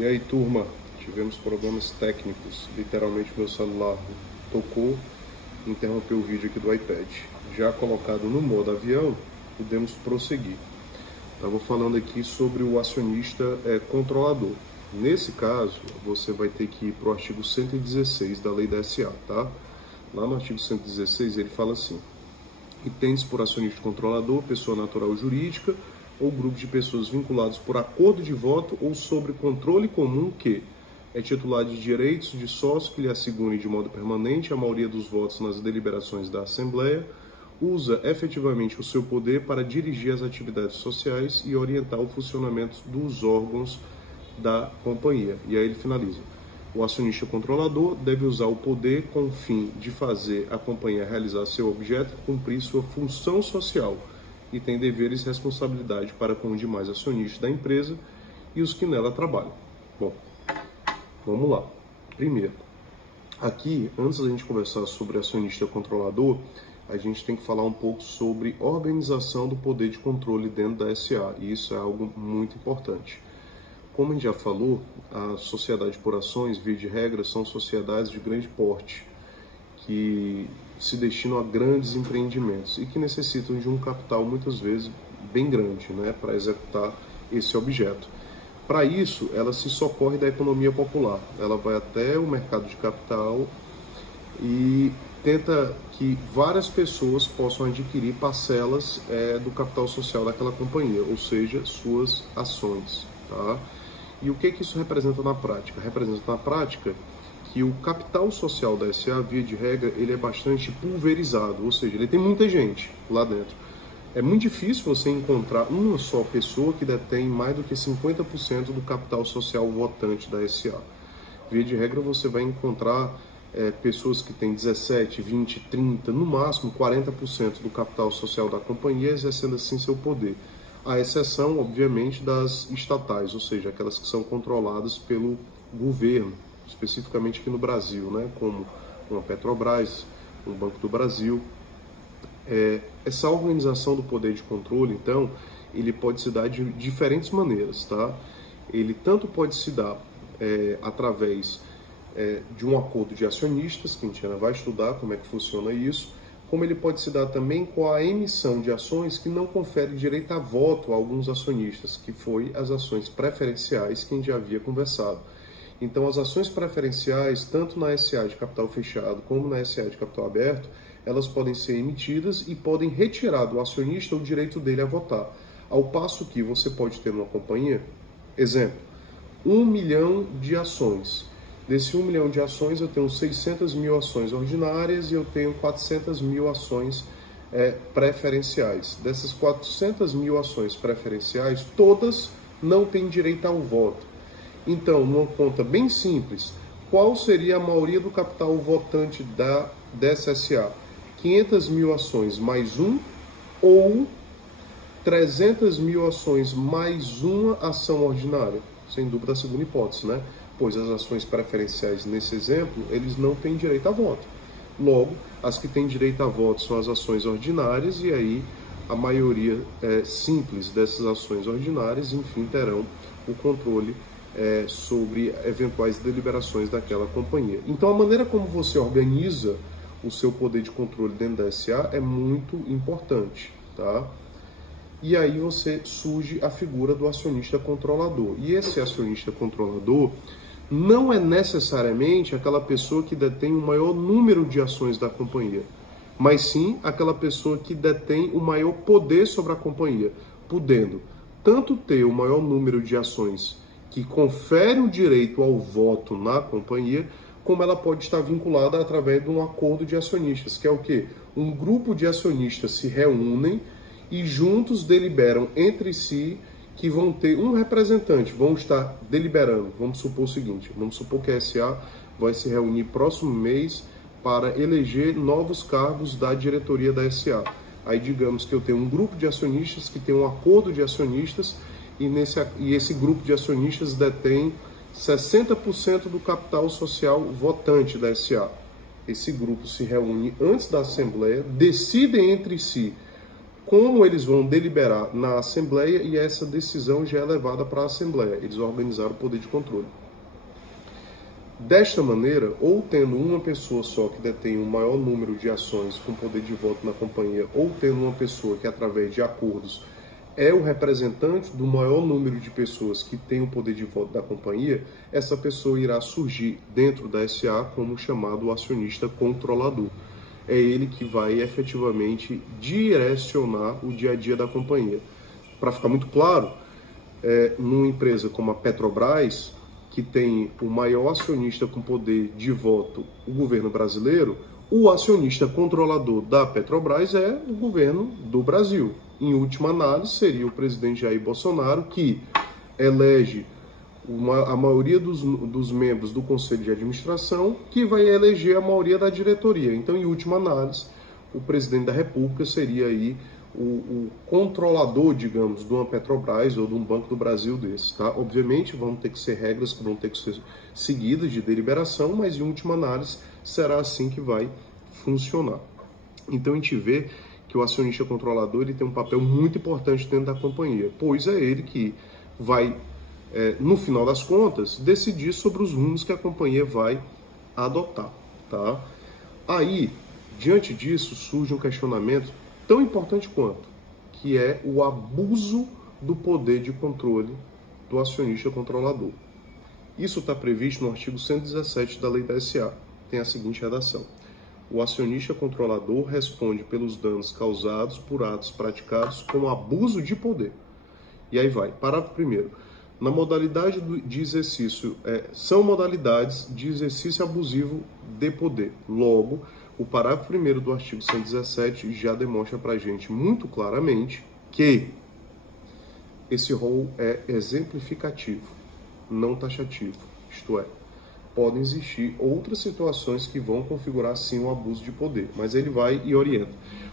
E aí, turma, tivemos problemas técnicos. Literalmente, meu celular tocou, interrompeu o vídeo aqui do iPad. Já colocado no modo avião, podemos prosseguir. Eu vou falando aqui sobre o acionista controlador. Nesse caso, você vai ter que ir para o artigo 116 da Lei da SA, tá? Lá no artigo 116 ele fala assim: entende-se por acionista controlador, pessoa natural ou jurídica, ou grupo de pessoas vinculados por acordo de voto ou sobre controle comum que é titular de direitos de sócio que lhe assegure de modo permanente a maioria dos votos nas deliberações da Assembleia, usa efetivamente o seu poder para dirigir as atividades sociais e orientar o funcionamento dos órgãos da companhia. E aí ele finaliza: o acionista controlador deve usar o poder com o fim de fazer a companhia realizar seu objeto e cumprir sua função social, e tem deveres e responsabilidade para com os demais acionistas da empresa e os que nela trabalham. Bom, vamos lá. Primeiro, aqui, antes da gente conversar sobre acionista controlador, a gente tem que falar um pouco sobre organização do poder de controle dentro da SA, e isso é algo muito importante. Como a gente já falou, a sociedade por ações, via de regra, são sociedades de grande porte, que se destinam a grandes empreendimentos e que necessitam de um capital, muitas vezes, bem grande, né, para executar esse objeto. Para isso, ela se socorre da economia popular. Ela vai até o mercado de capital e tenta que várias pessoas possam adquirir parcelas do capital social daquela companhia, ou seja, suas ações, tá? E o que isso representa na prática? Representa na prática que o capital social da SA, via de regra, ele é bastante pulverizado, ou seja, ele tem muita gente lá dentro. É muito difícil você encontrar uma só pessoa que detém mais do que 50% do capital social votante da SA. Via de regra, você vai encontrar pessoas que têm 17, 20, 30, no máximo 40% do capital social da companhia, exercendo assim seu poder. À exceção, obviamente, das estatais, ou seja, aquelas que são controladas pelo governo, especificamente aqui no Brasil, né, como a Petrobras, o Banco do Brasil. Essa organização do poder de controle, então, ele pode se dar de diferentes maneiras, tá? Ele tanto pode se dar através de um acordo de acionistas, que a gente ainda vai estudar como é que funciona isso, como ele pode se dar também com a emissão de ações que não confere direito a voto a alguns acionistas, que foi as ações preferenciais que a gente já havia conversado. Então, as ações preferenciais, tanto na SA de capital fechado como na SA de capital aberto, elas podem ser emitidas e podem retirar do acionista o direito dele a votar. Ao passo que você pode ter numa companhia, exemplo, 1 milhão de ações. Desse 1 milhão de ações, eu tenho 600 mil ações ordinárias e eu tenho 400 mil ações preferenciais. Dessas 400 mil ações preferenciais, todas não têm direito ao voto. Então, numa conta bem simples, qual seria a maioria do capital votante dessa SA? 500 mil ações mais um ou 300 mil ações mais uma ação ordinária? Sem dúvida a segunda hipótese, né? Pois as ações preferenciais, nesse exemplo, eles não têm direito a voto. Logo, as que têm direito a voto são as ações ordinárias, e aí a maioria simples dessas ações ordinárias, enfim, terão o controle sobre eventuais deliberações daquela companhia. Então, a maneira como você organiza o seu poder de controle dentro da SA é muito importante, tá? E aí surge a figura do acionista controlador. E esse acionista controlador não é necessariamente aquela pessoa que detém o maior número de ações da companhia, mas sim aquela pessoa que detém o maior poder sobre a companhia, podendo tanto ter o maior número de ações que confere o direito ao voto na companhia, como ela pode estar vinculada através de um acordo de acionistas, que é o quê? Um grupo de acionistas se reúnem e juntos deliberam entre si que vão ter um representante, vão estar deliberando. Vamos supor o seguinte, vamos supor que a SA vai se reunir próximo mês para eleger novos cargos da diretoria da SA. Aí digamos que eu tenho um grupo de acionistas que tem um acordo de acionistas e esse grupo de acionistas detém 60% do capital social votante da SA. Esse grupo se reúne antes da Assembleia, decidem entre si como eles vão deliberar na Assembleia e essa decisão já é levada para a Assembleia. Eles organizaram o poder de controle. Desta maneira, ou tendo uma pessoa só que detém o maior número de ações com poder de voto na companhia, ou tendo uma pessoa que, através de acordos, é o representante do maior número de pessoas que tem o poder de voto da companhia, essa pessoa irá surgir dentro da SA como chamado acionista controlador. É ele que vai efetivamente direcionar o dia a dia da companhia. Para ficar muito claro, numa empresa como a Petrobras, que tem o maior acionista com poder de voto, o governo brasileiro, o acionista controlador da Petrobras é o governo do Brasil. Em última análise, seria o presidente Jair Bolsonaro, que elege a maioria dos membros do Conselho de Administração, que vai eleger a maioria da diretoria. Então, em última análise, o presidente da República seria aí o controlador, digamos, de uma Petrobras ou de um Banco do Brasil desse, tá? Obviamente, vão ter que ser regras que vão ter que ser seguidas de deliberação, mas, em última análise, será assim que vai funcionar. Então, a gente vê que o acionista controlador ele tem um papel muito importante dentro da companhia, pois é ele que vai, no final das contas, decidir sobre os rumos que a companhia vai adotar, tá? Aí, diante disso, surge um questionamento tão importante quanto, que é o abuso do poder de controle do acionista controlador. Isso está previsto no artigo 117 da Lei da SA. Tem a seguinte redação: o acionista controlador responde pelos danos causados por atos praticados com abuso de poder. E aí vai, parágrafo 1º. Na modalidade de exercício, são modalidades de exercício abusivo de poder. Logo, o parágrafo 1º do artigo 117 já demonstra para a gente muito claramente que esse rol é exemplificativo, não taxativo. Isto é, podem existir outras situações que vão configurar sim o abuso de poder, mas ele vai e orienta.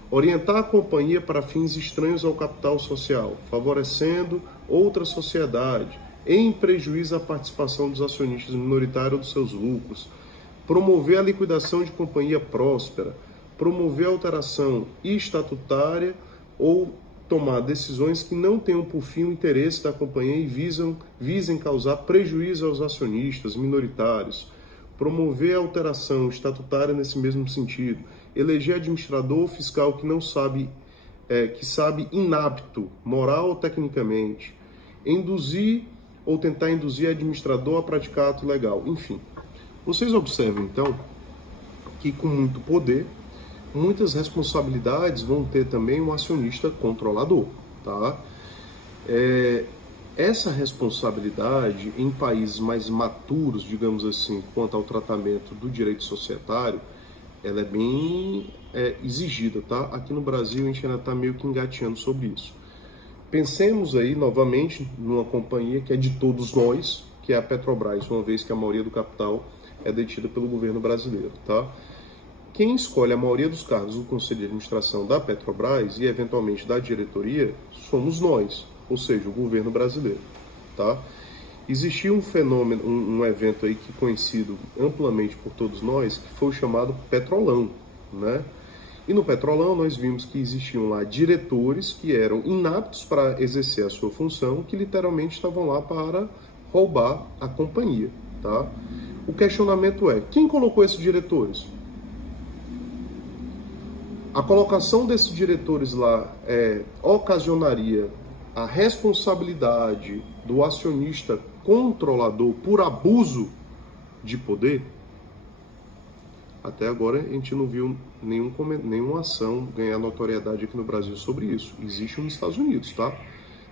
Orientar a companhia para fins estranhos ao capital social, favorecendo outra sociedade, em prejuízo à participação dos acionistas minoritários ou dos seus lucros, promover a liquidação de companhia próspera, promover a alteração estatutária ou tomar decisões que não tenham por fim o interesse da companhia e visem causar prejuízo aos acionistas minoritários, promover a alteração estatutária nesse mesmo sentido, eleger administrador fiscal que não sabe, que sabe inapto, moral ou tecnicamente, induzir ou tentar induzir administrador a praticar ato ilegal, enfim. Vocês observam, então, que com muito poder, muitas responsabilidades vão ter também um acionista controlador, tá? Essa responsabilidade em países mais maturos, digamos assim, quanto ao tratamento do direito societário, ela é bem exigida, tá? Aqui no Brasil a gente ainda está meio que engateando sobre isso. Pensemos aí novamente numa companhia que é de todos nós, que é a Petrobras, uma vez que a maioria do capital é detida pelo governo brasileiro, tá? Quem escolhe a maioria dos cargos do Conselho de Administração da Petrobras e, eventualmente, da diretoria, somos nós, ou seja, o governo brasileiro, tá? Existia um fenômeno, um evento aí que conhecido amplamente por todos nós, que foi o chamado Petrolão, né? E no Petrolão nós vimos que existiam lá diretores que eram inaptos para exercer a sua função, que literalmente estavam lá para roubar a companhia, tá? O questionamento é, quem colocou esses diretores? A colocação desses diretores lá ocasionaria a responsabilidade do acionista controlador por abuso de poder? Até agora a gente não viu nenhuma ação ganhar notoriedade aqui no Brasil sobre isso. Existe nos Estados Unidos, tá?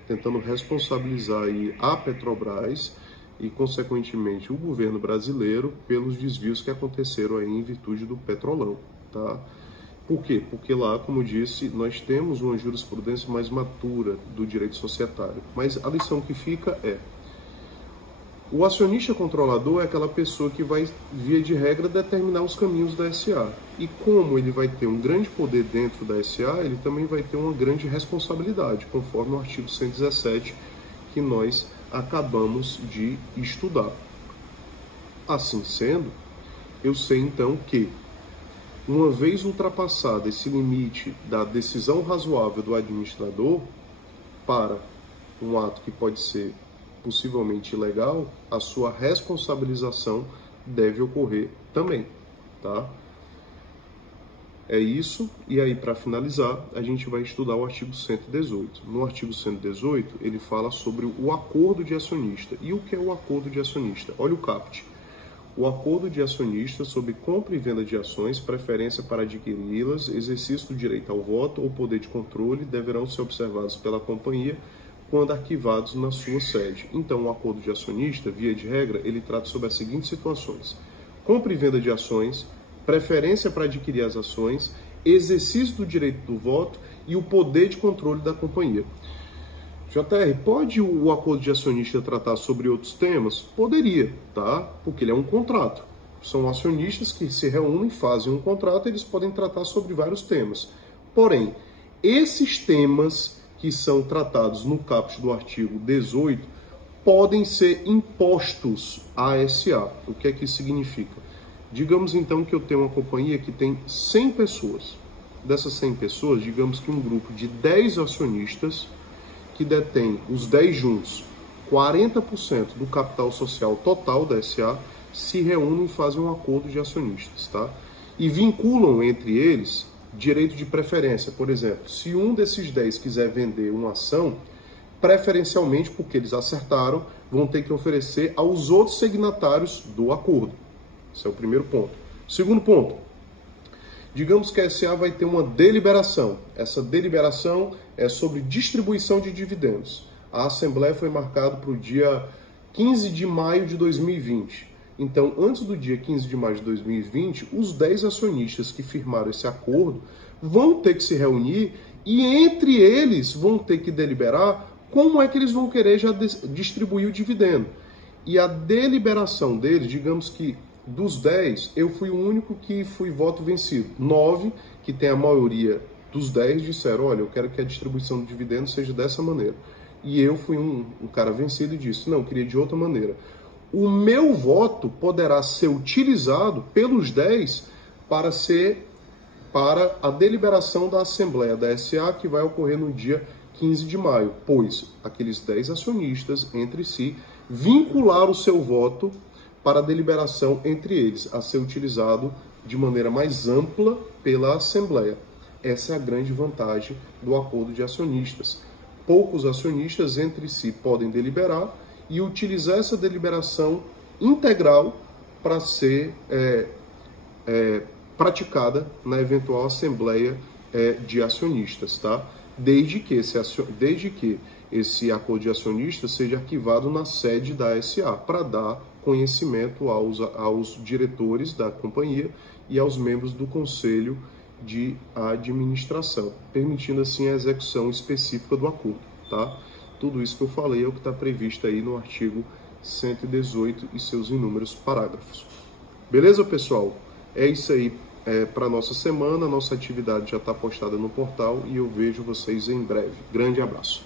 Tentando responsabilizar aí a Petrobras e, consequentemente, o governo brasileiro pelos desvios que aconteceram aí em virtude do Petrolão, tá? Por quê? Porque lá, como disse, nós temos uma jurisprudência mais matura do direito societário. Mas a lição que fica é: o acionista controlador é aquela pessoa que vai, via de regra, determinar os caminhos da SA. E como ele vai ter um grande poder dentro da SA, ele também vai ter uma grande responsabilidade, conforme o artigo 117 que nós acabamos de estudar. Assim sendo, eu sei então que Uma vez ultrapassado esse limite da decisão razoável do administrador para um ato que pode ser possivelmente ilegal, a sua responsabilização deve ocorrer também, tá? É isso, e aí para finalizar, a gente vai estudar o artigo 118. No artigo 118, ele fala sobre o acordo de acionista. E o que é o acordo de acionista? Olha o caput. O acordo de acionista sobre compra e venda de ações, preferência para adquiri-las, exercício do direito ao voto ou poder de controle deverão ser observados pela companhia quando arquivados na sua sede. Então, o acordo de acionista, via de regra, ele trata sobre as seguintes situações: compra e venda de ações, preferência para adquirir as ações, exercício do direito do voto e o poder de controle da companhia. JR, pode o acordo de acionista tratar sobre outros temas? Poderia, tá? Porque ele é um contrato. São acionistas que se reúnem, fazem um contrato, eles podem tratar sobre vários temas. Porém, esses temas que são tratados no caput do artigo 18 podem ser impostos à SA. O que é que isso significa? Digamos então que eu tenho uma companhia que tem 100 pessoas. Dessas 100 pessoas, digamos que um grupo de 10 acionistas que detém os 10 juntos 40% do capital social total da SA, se reúnem e fazem um acordo de acionistas, tá? E vinculam entre eles direito de preferência. Por exemplo, se um desses 10 quiser vender uma ação, preferencialmente, porque eles acertaram, vão ter que oferecer aos outros signatários do acordo. Esse é o primeiro ponto. Segundo ponto, digamos que a SA vai ter uma deliberação. Essa deliberação é sobre distribuição de dividendos. A Assembleia foi marcada para o dia 15 de maio de 2020. Então, antes do dia 15 de maio de 2020, os 10 acionistas que firmaram esse acordo vão ter que se reunir e entre eles vão ter que deliberar como é que eles vão querer já distribuir o dividendo. E a deliberação deles, digamos que dos 10, eu fui o único que fui voto vencido. 9, que tem a maioria dos 10, disseram, olha, eu quero que a distribuição do dividendo seja dessa maneira. E eu fui um cara vencido e disse, não, eu queria de outra maneira. O meu voto poderá ser utilizado pelos 10 para a deliberação da Assembleia da SA, que vai ocorrer no dia 15 de maio, pois aqueles 10 acionistas entre si vincularam o seu voto para a deliberação entre eles, a ser utilizado de maneira mais ampla pela Assembleia. Essa é a grande vantagem do acordo de acionistas. Poucos acionistas entre si podem deliberar e utilizar essa deliberação integral para ser praticada na eventual Assembleia de acionistas, tá? Desde que esse acordo de acionistas seja arquivado na sede da SA, para dar conhecimento aos diretores da companhia e aos membros do conselho de administração, permitindo assim a execução específica do acordo, tá? Tudo isso que eu falei é o que está previsto aí no artigo 118 e seus inúmeros parágrafos. Beleza, pessoal? É isso aí para a nossa semana. Nossa atividade já está postada no portal e eu vejo vocês em breve. Grande abraço.